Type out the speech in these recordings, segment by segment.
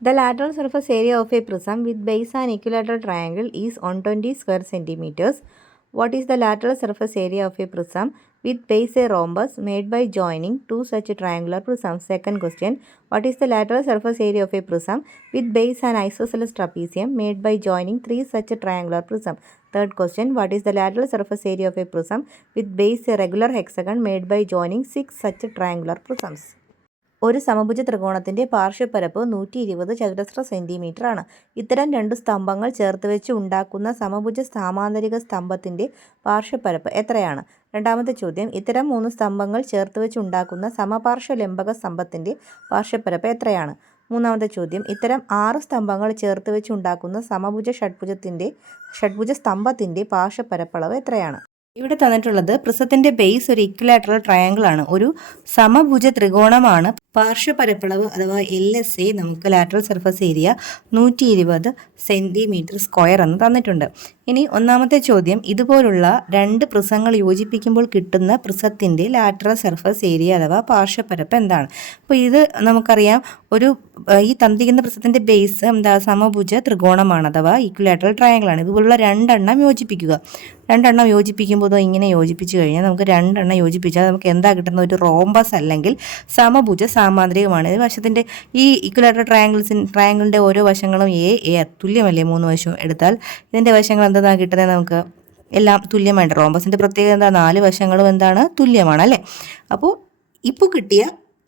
The lateral surface area of a prism with base and equilateral triangle is 120 square centimeters. What is the lateral surface area of a prism with base a rhombus made by joining two such triangular prisms? Second question. What is the lateral surface area of a prism with base an isosceles trapezium made by joining three such triangular prisms? Third question. What is the lateral surface area of a prism with base a regular hexagon made by joining six such triangular prisms? ഒരു സമഭുജ ത്രികോണത്തിൻ്റെ പാർശ്വപ്പരപ്പ് 120 ചതുരശ്ര centimetre ആണ്. ഇത്തരം രണ്ട് സ്തംഭങ്ങൾ ചേർത്ത് വെച്ച് ഉണ്ടാക്കുന്ന സമഭുജ സാമാന്തരിക സ്തംഭത്തിൻ്റെ പാർശ്വപ്പരപ്പ് എത്രയാണ്? രണ്ടാമത്തെ ചോദ്യം. ഇത്തരം മൂന്ന് സ്തംഭങ്ങൾ ചേർത്ത് വെച്ച് ഉണ്ടാക്കുന്ന സമപാർശ്വ ലംബക സ്തംഭത്തിൻ്റെ പാർശ്വപ്പരപ്പ് എത്രയാണ്? മൂന്നാമത്തെ ചോദ്യം. ഇത്തരം 6 സ്തംഭങ്ങൾ ചേർത്ത് വെച്ച് ഉണ്ടാക്കുന്ന സമഭുജ ഷഡ്ഭുജ സ്തംഭത്തിൻ്റെ പാർശ്വപ്പരപ്പളവ് എത്രയാണ്? ഇവിടെ തന്നിട്ടുള്ളത് പ്രിസത്തിൻ്റെ ബേസ് ഒരു ഇക്വിലാറ്ററൽ ട്രയാങ്കിൾ ആണ്. ഒരു സമഭുജ ത്രികോണമാണ്. പാർശ്വപരപ്പളവ് അഥവാ LSA നമുക്ക് lateral surface area 120 centimetre square എന്ന് തന്നിട്ടുണ്ട്. ഇനി ഒന്നാമത്തെ ചോദ്യം. ഇതുപോലുള്ള രണ്ട് പ്രിസങ്ങൾ യോജിപ്പിക്കുമ്പോൾ കിട്ടുന്ന പ്രിസത്തിൻ്റെ ലാറ്ററൽ സർഫസ് ഏരിയ അഥവാ പാർശ്വപരപ്പ് എന്താണ്? അപ്പോൾ ഇത് നമുക്കറിയാം, ഈ തന്നിരിക്കുന്ന പ്രിസത്തിൻ്റെ ബേസ് സമഭുജ ത്രികോണമാണ് അഥവാ ഇക്വിലാറ്ററൽ ട്രയാങ്കിൾ ആണ്. ഇതുപോലുള്ള രണ്ടെണ്ണം യോജിപ്പിക്കുക. രണ്ടെണ്ണം യോജിപ്പിക്കുമ്പോൾ ഇങ്ങനെ യോജിപ്പിച്ച് കഴിഞ്ഞാൽ നമുക്ക് രണ്ടെണ്ണം യോജിപ്പിച്ചാൽ നമുക്ക് എന്താ കിട്ടുന്നത്? ഒരു റോംബസ് അല്ലെങ്കിൽ സമഭുജ സാമാന്തരികമാണ്. ഈ വശത്തിൻ്റെ ഈ ഇക്വിലാറ്ററൽ ട്രയാങ്കിളിൻ്റെ ഓരോ വശങ്ങളും എ തുല്യമല്ലേ? 3 വശവും എടുത്താൽ ഇതിൻ്റെ വശങ്ങൾ എന്താ കിട്ടുന്നത്? നമുക്ക് എല്ലാം തുല്യമായിട്ട്. റോംബസിൻ്റെ പ്രത്യേകത എന്താ? 4 വശങ്ങളും എന്താണ്? തുല്യമാണ് അല്ലേ? അപ്പോൾ ഇപ്പോൾ കിട്ടിയ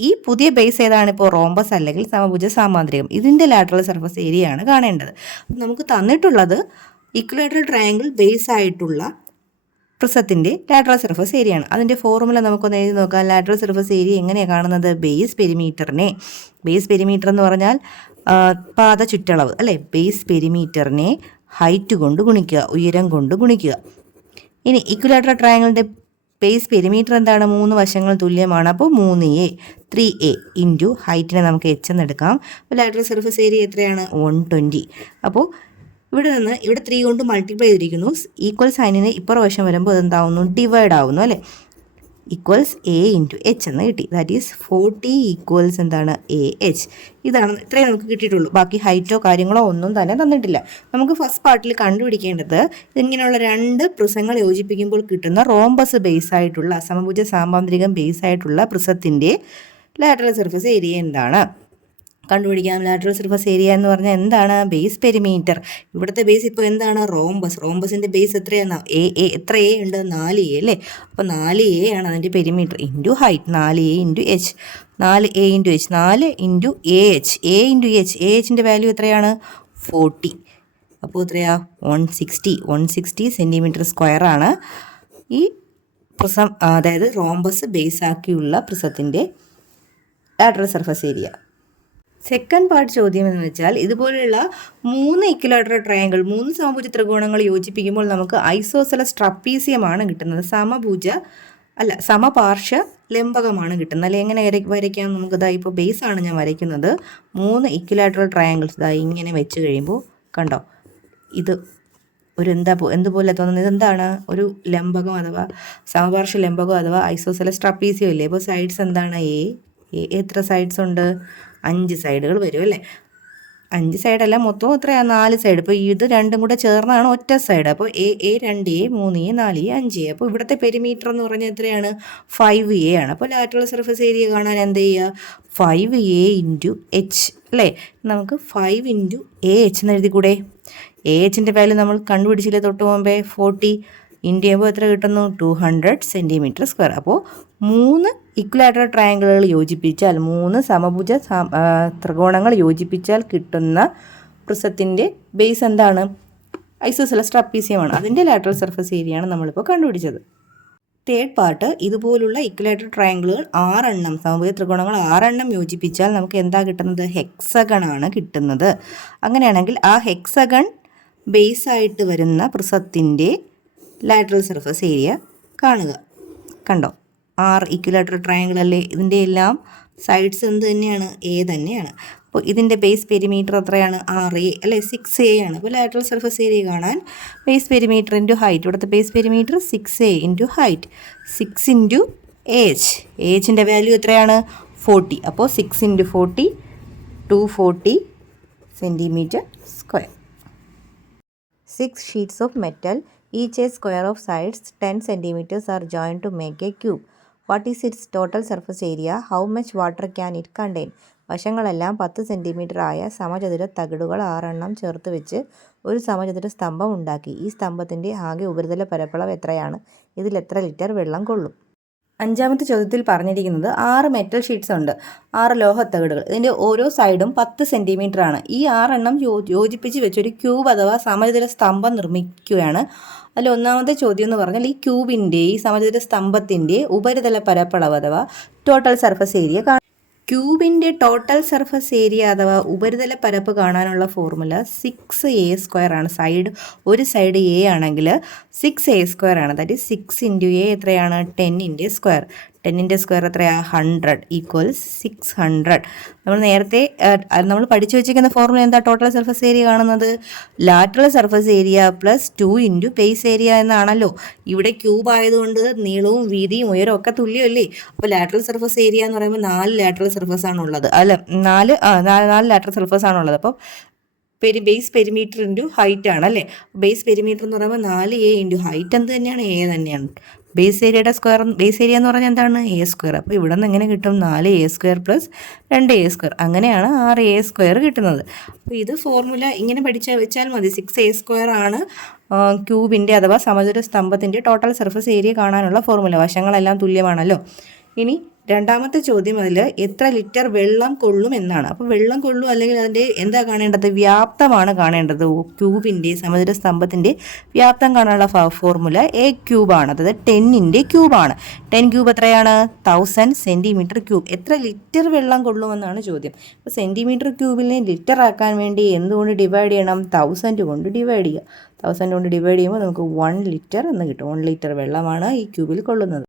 ഈ പുതിയ ബേസ് ഏതാണ്? ഇപ്പോൾ റോംബസ് അല്ലെങ്കിൽ സമഭുജ സാമാന്തരികം. ഇതിൻ്റെ ലാറ്ററൽ സർഫസ് ഏരിയ ആണ് കാണേണ്ടത്. നമുക്ക് തന്നിട്ടുള്ളത് ഇക്വിലാറ്ററൽ ട്രയാങ്കിൾ ബേസ് ആയിട്ടുള്ള പ്രിസത്തിൻ്റെ ലാറ്ററൽ സർഫസ് ഏരിയ ആണ്. അതിൻ്റെ ഫോർമുല നമുക്കൊന്ന് എഴുതി നോക്കാം. ലാറ്ററൽ സർഫസ് ഏരിയ എങ്ങനെയാണ് കാണുന്നത്? ബേസ് പെരിമീറ്റർ എന്ന് പറഞ്ഞാൽ പാദ ചുറ്റളവ് അല്ലേ? ബേസ് പെരിമീറ്ററിനെ ഹൈറ്റ് കൊണ്ട് ഗുണിക്കുക, ഉയരം കൊണ്ട് ഗുണിക്കുക. ഇനി ഇക്വിലാറ്ററൽ ട്രയാങ്കിളിൻ്റെ ബേസ് പെരിമീറ്റർ എന്താണ്? 3 വശങ്ങൾ തുല്യമാണ്. അപ്പോൾ 3A 3A ഇൻറ്റു ഹൈറ്റിനെ നമുക്ക് H എന്നെടുക്കാം. അപ്പോൾ ലാറ്ററൽ സർഫസ് ഏരിയ എത്രയാണ്? 120. അപ്പോൾ ഇവിടെ 3 കൊണ്ട് മൾട്ടിപ്ലൈ ചെയ്തിരിക്കുന്നു. ഈക്വൽ സൈനിന് ഇപ്പുറ വശം വരുമ്പോൾ അതെന്താവുന്നു? ഡിവൈഡ് ആവുന്നു അല്ലേ? ഈക്വൽസ് A ഇൻറ്റു H എന്ന് കിട്ടി. ദാറ്റ് ഈസ് 40 ഈക്വൽസ് എന്താണ്? AH. ഇത്രയും നമുക്ക് കിട്ടിയിട്ടുള്ളൂ. ബാക്കി ഹൈറ്റോ കാര്യങ്ങളോ ഒന്നും തന്നെ തന്നിട്ടില്ല. നമുക്ക് ഫസ്റ്റ് പാർട്ടിൽ കണ്ടുപിടിക്കേണ്ടത് ഇങ്ങനെയുള്ള രണ്ട് പ്രിസങ്ങൾ യോജിപ്പിക്കുമ്പോൾ കിട്ടുന്ന റോംബസ് ബേസ് ആയിട്ടുള്ള സമഭുജ സാമാന്തരികം ബേസ് ആയിട്ടുള്ള പ്രിസത്തിൻ്റെ ലാറ്ററൽ സർഫസ് ഏരിയ എന്താണ് കണ്ടുപിടിക്കാം. ലാറ്ററൽ സർഫസ് ഏരിയ എന്ന് പറഞ്ഞാൽ എന്താണ്? Base perimeter. ഇവിടുത്തെ ബേസ് ഇപ്പോൾ എന്താണ്? റോംബസിൻ്റെ ബേസ് എത്രയാണ്? എത്ര A ഉണ്ട്? 4A അല്ലേ? അപ്പോൾ 4A ആണ് അതിൻ്റെ perimeter into height. 4A into H 4A into H 4 into AH AHൻ്റെ വാല്യൂ എത്രയാണ്? 40. അപ്പോൾ എത്രയാ? 160 സെൻറ്റിമീറ്റർ സ്ക്വയർ ആണ് ഈ പ്രിസം, അതായത് റോംബസ് ബേസ് ആക്കിയുള്ള പ്രിസത്തിൻ്റെ lateral surface area. Second part ചോദ്യം എന്ന് വെച്ചാൽ ഇതുപോലെയുള്ള 3 ഇക്വിലാറ്ററൽ ട്രയാങ്കിൾ 3 സമഭുജ ത്രികോണങ്ങൾ യോജിപ്പിക്കുമ്പോൾ നമുക്ക് ഐസോസെലസ് ട്രപ്പീസിയമാണ് കിട്ടുന്നത്. സമപാർശ്വ ലംബകമാണ് കിട്ടുന്നത്. അല്ലെ എങ്ങനെ വരയ്ക്കാം? നമുക്ക് ഇപ്പോൾ ബേസ് ആണ് ഞാൻ വരയ്ക്കുന്നത്. 3 ഇക്വിലാറ്ററൽ ട്രയാങ്കിൾസ് ഇങ്ങനെ വെച്ച് കഴിയുമ്പോൾ കണ്ടോ, ഇത് ഒരു എന്തുപോലെ തോന്നുന്നത്? ഇതെന്താണ്? ഒരു ലംബകം അഥവാ സമപാർശ്വ ലംബകം അഥവാ ഐസോസെലസ് ട്രപ്പീസിയം ഇല്ലേ? അപ്പോൾ സൈഡ്സ് എന്താണ്? എത്ര സൈഡ്സ് ഉണ്ട്? 5 സൈഡുകൾ വരും അല്ലേ? 5 സൈഡല്ല, മൊത്തം എത്രയാണ്? 4 സൈഡ്. ഇപ്പോൾ ഇത് രണ്ടും കൂടെ ചേർന്നാണ് ഒറ്റ സൈഡ്. അപ്പോൾ A 2A 3A 4A 5A. അപ്പോൾ ഇവിടുത്തെ പെരിമീറ്റർ എന്ന് പറഞ്ഞാൽ എത്രയാണ്? 5A ആണ്. അപ്പോൾ ലാറ്ററൽ സർഫസ് ഏരിയ കാണാൻ എന്ത് ചെയ്യുക? 5A ഇൻറ്റു H അല്ലേ? നമുക്ക് 5 ഇൻറ്റു AH എന്ന് എഴുതി കൂടെ? AHൻ്റെ വാല്യൂ നമ്മൾ കണ്ടുപിടിച്ചില്ലേ തൊട്ട് മുമ്പേ? 40 ഇൻറ്റു ചെയ്യുമ്പോൾ എത്ര കിട്ടുന്നു? 200 സെൻറ്റിമീറ്റർ സ്ക്വയർ. അപ്പോൾ 3 ഇക്വിലാറ്ററൽ ട്രയാങ്കിളുകൾ യോജിപ്പിച്ചാൽ 3 സമഭുജ ത്രികോണങ്ങൾ യോജിപ്പിച്ചാൽ കിട്ടുന്ന പ്രിസത്തിൻ്റെ ബേസ് എന്താണ്? ഐസോസെലസ് ട്രപ്പീസിയമാണ്. അതിൻ്റെ ലാറ്ററൽ സർഫസ് ഏരിയയാണ് നമ്മളിപ്പോൾ കണ്ടുപിടിച്ചത്. Third part. ഇതുപോലുള്ള ഇക്വിലാറ്ററൽ ട്രയാങ്കിളുകൾ 6 സമഭുജ ത്രികോണങ്ങൾ 6 യോജിപ്പിച്ചാൽ നമുക്ക് എന്താ കിട്ടുന്നത്? ഹെക്സഗൺ ആണ് കിട്ടുന്നത്. അങ്ങനെയാണെങ്കിൽ ആ ഹെക്സഗൺ ബേസ് ആയിട്ട് വരുന്ന പ്രിസത്തിൻ്റെ ലാറ്ററൽ സർഫസ് ഏരിയ കാണുക. കണ്ടോ, 6 ഇക്വിലാറ്ററൽ ട്രയാങ്കിൾ അല്ലേ? ഇതിൻ്റെ എല്ലാം സൈഡ്സ് എന്ത് തന്നെയാണ്? A തന്നെയാണ്. അപ്പോൾ ഇതിൻ്റെ ബേസ് പെരിമീറ്റർ എത്രയാണ്? 6A അല്ലേ? 6A ആണ്. അപ്പോൾ ലാറ്ററൽ സർഫസ് ഏരിയ കാണാൻ ബേസ് പെരിമീറ്റർ ഇൻറ്റു ഹൈറ്റ്. ഇവിടുത്തെ base perimeter 6A into height 6 into AHൻ്റെ വാല്യൂ എത്രയാണ്? 40. അപ്പോൾ 6 into 40 240 centimeter square. 6 sheets of metal, each a square of sides 10 centimeters are joined to make a cube. What is its total surface area? How much water can it contain? വശങ്ങളെല്ലാം 10 centimetre ആയ സമചതുര തകിടുകൾ 6 ചേർത്ത് വെച്ച് ഒരു സമചതുര സ്തംഭം ഉണ്ടാക്കി. ഈ സ്തംഭത്തിൻ്റെ ആകെ ഉപരിതല പരപ്പളവ് എത്രയാണ്? ഇതിൽ എത്ര ലിറ്റർ വെള്ളം കൊള്ളും? അഞ്ചാമത്തെ ചോദ്യത്തിൽ പറഞ്ഞിരിക്കുന്നത് 6 മെറ്റൽ ഷീറ്റ്സ് ഉണ്ട്, 6 ലോഹത്തകിടുകൾ. ഇതിൻ്റെ ഓരോ സൈഡും 10 സെൻറ്റിമീറ്റർ ആണ്. ഈ 6 യോജിപ്പിച്ച് വെച്ചൊരു ക്യൂബ് അഥവാ സമചതുര സ്തംഭം നിർമ്മിക്കുകയാണ്. അതിൽ ഒന്നാമത്തെ ചോദ്യം എന്ന് പറഞ്ഞാൽ ഈ ക്യൂബിൻ്റെ ഈ സമചതുര സ്തംഭത്തിൻ്റെ ഉപരിതല പരപ്പളവ് അഥവാ ടോട്ടൽ സർഫസ് ഏരിയ. ക്യൂബിൻ്റെ ടോട്ടൽ സർഫസ് ഏരിയ അഥവാ ഉപരിതല പരപ്പ് കാണാനുള്ള ഫോർമുല 6a² ആണ്. ഒരു സൈഡ് എ ആണെങ്കിൽ 6a² ആണ്. ദാറ്റ് ഈസ് 6 × a എത്രയാണ്? 10 × സ്ക്വയർ. 10 × സ്ക്വയർ എത്രയാണ്? 100 ഈക്വൽസ് 600. നമ്മൾ പഠിച്ചു വെച്ചിരിക്കുന്ന ഫോർമുല എന്താ? ടോട്ടൽ സർഫസ് ഏരിയ കാണുന്നത് lateral surface area plus 2 × base area എന്നാണല്ലോ. ഇവിടെ ക്യൂബ് ആയതുകൊണ്ട് നീളവും വീതിയും ഉയരവും ഒക്കെ തുല്യമല്ലേ. അപ്പോൾ ലാറ്ററൽ സർഫസ് ഏരിയ എന്ന് പറയുമ്പോൾ 4 ലാറ്ററൽ സർഫസ് ആണുള്ളത്. അല്ല 4 ലാറ്ററൽ സർഫസ് ആണുള്ളത്. അപ്പോൾ ബേസ് പെരിമീറ്റർ ഇൻറ്റു ഹൈറ്റ് ആണ് അല്ലേ. ബേസ് പെരിമീറ്റർ എന്ന് പറയുമ്പോൾ 4a × ഹൈറ്റ് എന്ത് തന്നെയാണ്? a തന്നെയാണ്. ബേസ് ഏരിയയുടെ സ്ക്വയർ, ബേസ് ഏരിയ എന്ന് പറഞ്ഞാൽ എന്താണ്? a². അപ്പോൾ ഇവിടെ നിന്ന് എങ്ങനെ കിട്ടും? 4a² plus 2a². അങ്ങനെയാണ് 6a² കിട്ടുന്നത്. അപ്പോൾ ഇത് ഫോർമുല ഇങ്ങനെ വെച്ചാൽ മതി. 6a² ആണ് ക്യൂബിൻ്റെ അഥവാ സമചതുര സ്തംഭത്തിൻ്റെ ടോട്ടൽ സർഫസ് ഏരിയ കാണാനുള്ള ഫോർമുല. വശങ്ങളെല്ലാം തുല്യമാണല്ലോ. ഇനി രണ്ടാമത്തെ ചോദ്യം അതിൽ എത്ര ലിറ്റർ വെള്ളം കൊള്ളും എന്നാണ്. അപ്പോൾ വെള്ളം കൊള്ളും അല്ലെങ്കിൽ അതിൻ്റെ എന്താ കാണേണ്ടത്? വ്യാപ്തമാണ് കാണേണ്ടത്. ക്യൂബിൻ്റെ സമചതുര സ്തംഭത്തിൻ്റെ വ്യാപ്തം കാണാനുള്ള ഫോർമുല a³ ആണ്. അതായത് 10 × ക്യൂബാണ്. 10 ക്യൂബ് എത്രയാണ്? 1000 സെൻറ്റിമീറ്റർ ക്യൂബ്. എത്ര ലിറ്റർ വെള്ളം കൊള്ളുമെന്നാണ് ചോദ്യം. അപ്പോൾ സെൻറ്റിമീറ്റർ ക്യൂബിനെ ലിറ്റർ ആക്കാൻ വേണ്ടി എന്തുകൊണ്ട് ഡിവൈഡ് ചെയ്യണം? 1000 കൊണ്ട് ഡിവൈഡ് ചെയ്യുക. 1000 കൊണ്ട് ഡിവൈഡ് ചെയ്യുമ്പോൾ നമുക്ക് 1 ലിറ്റർ എന്ന് കിട്ടും. 1 ലിറ്റർ വെള്ളമാണ് ഈ ക്യൂബിൽ കൊള്ളുന്നത്.